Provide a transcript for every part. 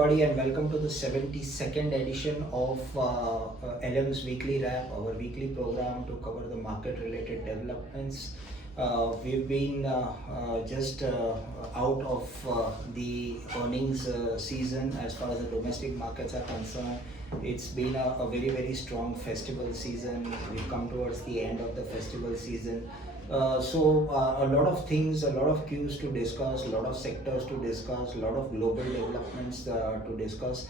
everybody, and welcome to the 72nd edition of LM's Weekly Wrap, our weekly program to cover the market-related developments. We've been just out of the earnings season as far as the domestic markets are concerned. It's been a very strong festival season. We've come towards the end of the festival season. A lot of things, a lot of cues to discuss, a lot of sectors to discuss, a lot of global developments to discuss.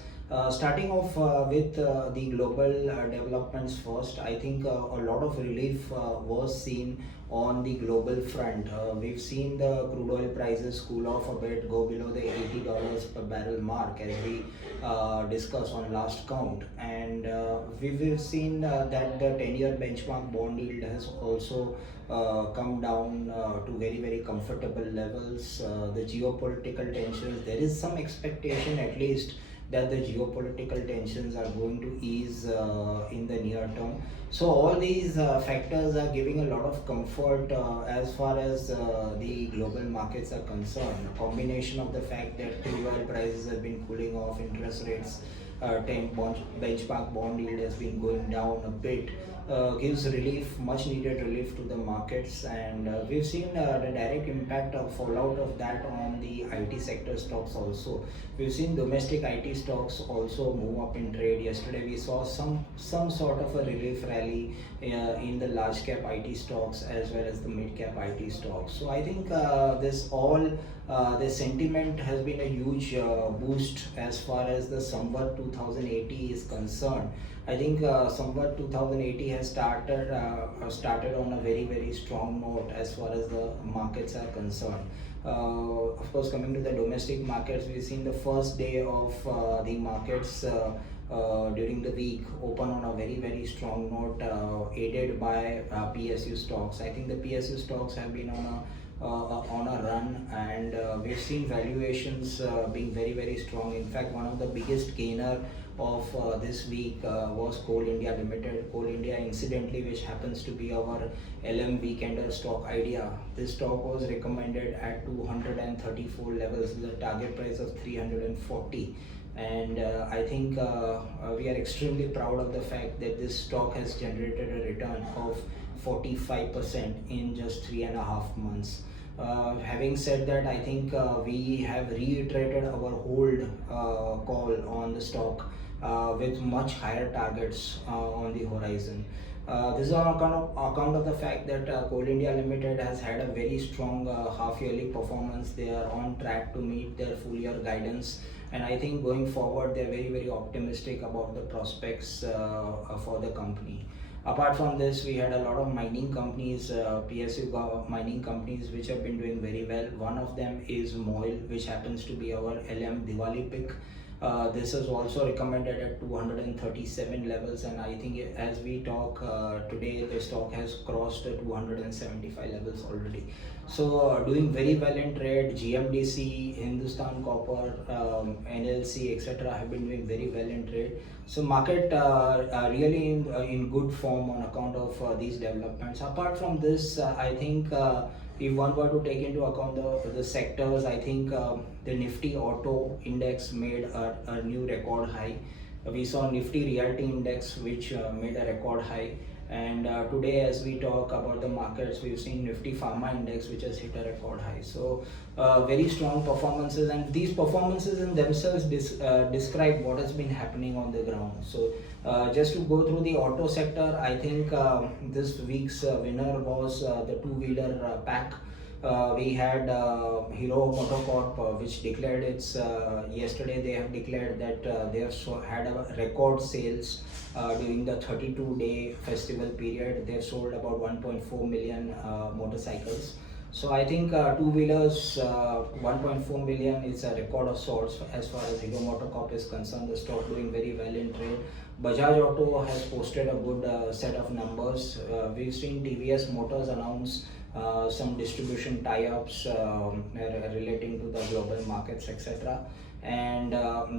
Starting off with the global developments first, I think a lot of relief was seen on the global front. We've seen the crude oil prices cool off a bit, go below the $80 per barrel mark as we discussed on last count. And we've seen that the 10-year benchmark bond yield has also come down to very comfortable levels. The geopolitical tensions, there is some expectation at least that the geopolitical tensions are going to ease in the near term. So all these factors are giving a lot of comfort as far as the global markets are concerned. A combination of the fact that crude oil prices have been cooling off, interest rates, 10 benchmark bond yield has been going down a bit, gives relief, much needed relief to the markets. And we've seen the direct impact of fallout of that on the IT sector stocks also. We've seen domestic IT stocks also move up in trade. Yesterday we saw some sort of a relief rally in the large cap IT stocks as well as the mid cap IT stocks. So I think the sentiment has been a huge boost as far as the Samvat 2080 is concerned. I think Samvat 2080 has started on a very strong note as far as the markets are concerned. Of course, coming to the domestic markets, we've seen the first day of the markets during the week open on a very strong note, aided by PSU stocks. I think the PSU stocks have been on a run, and we've seen valuations being very strong. In fact, one of the biggest gainer of this week was Coal India Limited. Coal India, incidentally, which happens to be our LM weekender stock idea. This stock was recommended at 234 levels with a target price of 340. And I think we are extremely proud of the fact that this stock has generated a return of 45% in just 3.5 months. Having said that, I think we have reiterated our hold call on the stock with much higher targets on the horizon. This is on account of the fact that Coal India Limited has had a very strong half-yearly performance. They are on track to meet their full-year guidance, and I think going forward they are very optimistic about the prospects for the company. Apart from this, we had a lot of mining companies, PSU mining companies, which have been doing very well. One of them is MOIL, which happens to be our LM Diwali pick. This is also recommended at 237 levels, and I think as we talk today, the stock has crossed the 275 levels already. So doing very well in trade. GMDC, Hindustan Copper, NLC, etc. have been doing very well in trade. So market really in good form on account of these developments. Apart from this, I think if one were to take into account the sectors, I think the Nifty Auto Index made a new record high. We saw Nifty Realty Index, which made a record high. And today, as we talk about the markets, we've seen Nifty Pharma Index, which has hit a record high. So very strong performances, and these performances in themselves describe what has been happening on the ground. So just to go through the auto sector, I think this week's winner was the two-wheeler pack. We had Hero MotoCorp, which declared its yesterday. They have declared that they have had a record sales during the 32-day festival period. They have sold about 1.4 million motorcycles. So I think two-wheelers, 1.4 million is a record of sorts as far as Hero MotoCorp is concerned. The stock doing very well in trade. Bajaj Auto has posted a good set of numbers. We've seen TVS Motors announce some distribution tie-ups relating to the global markets, etc. And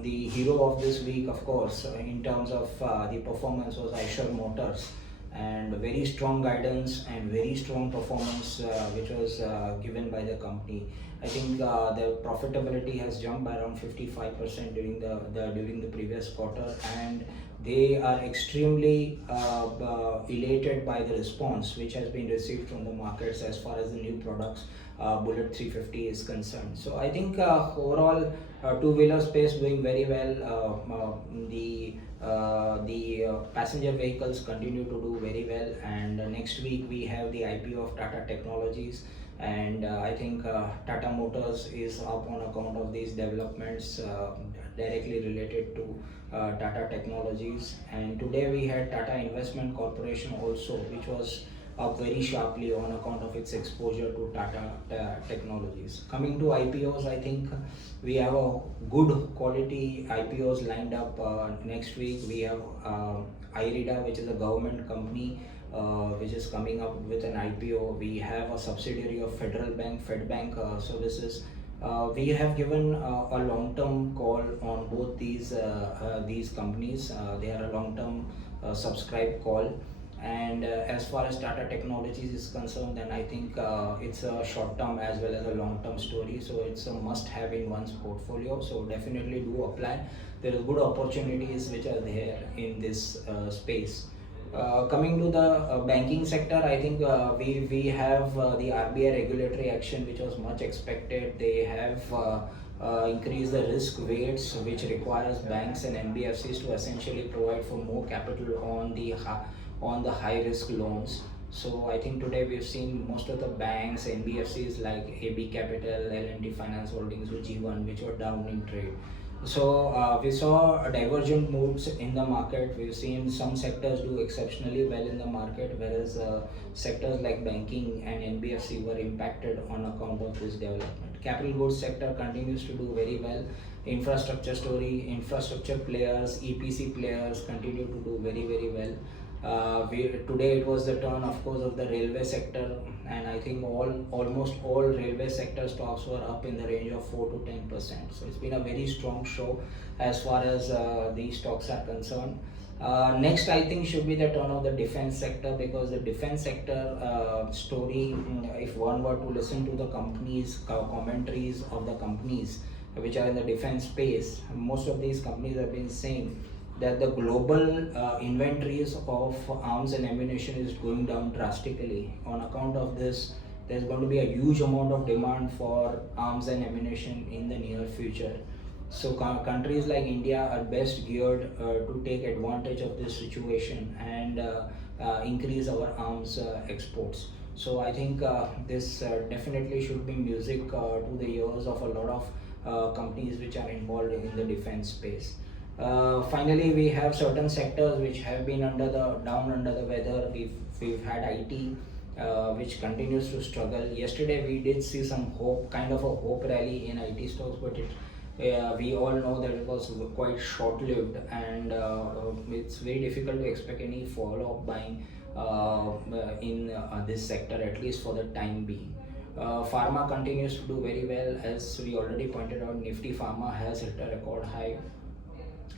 the hero of this week, of course, in terms of the performance was Eicher Motors. and very strong guidance and very strong performance which was given by the company. I think the profitability has jumped by around 55% during the previous quarter, and they are extremely elated by the response which has been received from the markets as far as the new products Bullet 350 is concerned. So I think overall two-wheeler space doing very well. The passenger vehicles continue to do very well, and next week we have the IPO of Tata Technologies, and I think Tata Motors is up on account of these developments directly related to Tata Technologies. And today we had Tata Investment Corporation also, which was up very sharply on account of its exposure to Tata Technologies. Coming to IPOs, I think we have a good quality IPOs lined up next week. We have IRIDA, which is a government company which is coming up with an IPO. We have a subsidiary of Federal Bank, FedBank Services. We have given a long-term call on both these companies. They are a long-term subscribe call. And as far as Tata Technologies is concerned, then I think it's a short-term as well as a long-term story. So it's a must-have in one's portfolio. So definitely do apply. There are good opportunities which are there in this space. Coming to the banking sector, I think we have the RBI regulatory action which was much expected. They have increased the risk weights which requires banks and NBFCs to essentially provide for more capital on the high risk loans. So I think today we've seen most of the banks, NBFCs like AB Capital, L&T Finance Holdings, Ujjivan, which were down in trade. So we saw divergent moves in the market. We've seen some sectors do exceptionally well in the market, whereas sectors like banking and NBFC were impacted on account of this development. Capital goods sector continues to do very well. Infrastructure story, infrastructure players, EPC players continue to do very well. Today it was the turn, of course, of the railway sector, and I think almost all railway sector stocks were up in the range of 4 to 10%. So it's been a very strong show as far as these stocks are concerned. Next, I think should be the turn of the defense sector, because the defense sector story, if one were to listen to the companies, commentaries of the companies which are in the defense space, most of these companies have been saying that the global inventories of arms and ammunition is going down drastically. On account of this, there's going to be a huge amount of demand for arms and ammunition in the near future. So countries like India are best geared to take advantage of this situation and increase our arms exports. So I think this definitely should be music to the ears of a lot of companies which are involved in the defense space. Finally, we have certain sectors which have been under the weather. We've had IT, which continues to struggle. Yesterday, we did see some kind of a hope rally in IT stocks, but we all know that it was quite short-lived, and it's very difficult to expect any follow-up buying in this sector, at least for the time being. Pharma continues to do very well. As we already pointed out, Nifty Pharma has hit a record high,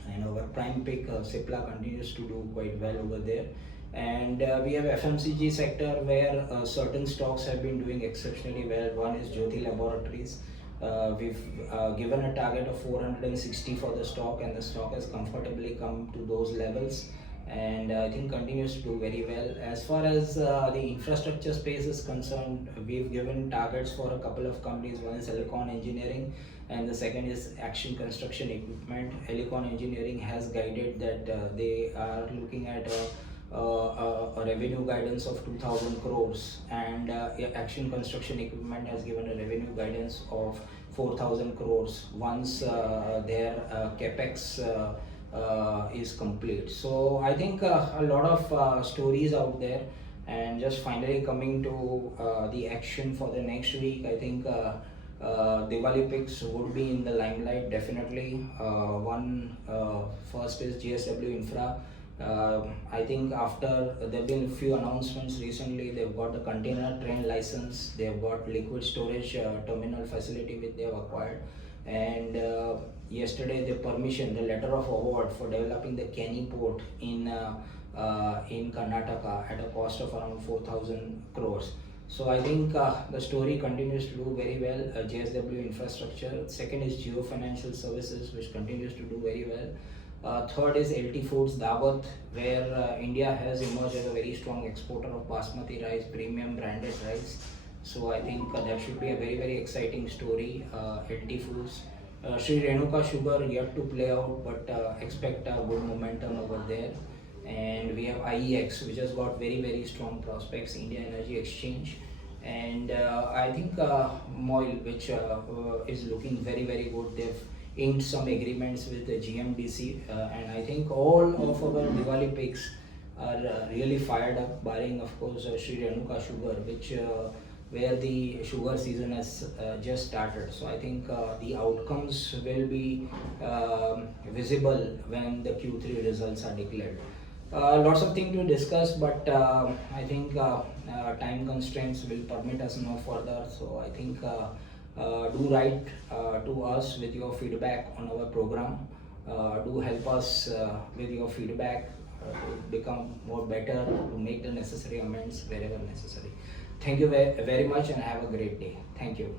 and our prime pick Cipla continues to do quite well over there. And we have FMCG sector where certain stocks have been doing exceptionally well. One is Jyoti Laboratories. We've given a target of 460 for the stock, and the stock has comfortably come to those levels, and I think continues to do very well. As far as the infrastructure space is concerned, we've given targets for a couple of companies. One is Helicon Engineering, and the second is Action Construction Equipment. Helicon Engineering has guided that they are looking at a revenue guidance of 2,000 crores, and Action Construction Equipment has given a revenue guidance of 4,000 crores once their capex is complete. So I think a lot of stories out there. And just finally coming to the action for the next week, I think Diwali picks would be in the limelight definitely. First is GSW Infra. I think after there have been a few announcements recently, they've got the container train license, they've got liquid storage terminal facility which they have acquired, and yesterday the letter of award for developing the Kenny port in in Karnataka at a cost of around 4,000 crores. So I think the story continues to do very well. JSW infrastructure. Second is Geo Financial Services, which continues to do very well. Third is LT Foods Dawat, where India has emerged as a very strong exporter of basmati rice, premium branded rice. So I think that should be a very very exciting story. LT Foods. Sri Renuka Sugar yet to play out, but expect a good momentum over there. And we have IEX, which has got very very strong prospects. India Energy Exchange, and I think MOIL, which is looking very very good. They've inked some agreements with the GMDC, and I think all of our Diwali picks are really fired up, barring of course Sri Renuka Sugar, which where the sugar season has just started. So I think the outcomes will be visible when the Q3 results are declared. Lots of things to discuss, but I think time constraints will permit us no further. So I think do write to us with your feedback on our program. Do help us with your feedback to become more better, to make the necessary amends wherever necessary. Thank you very much and have a great day. Thank you.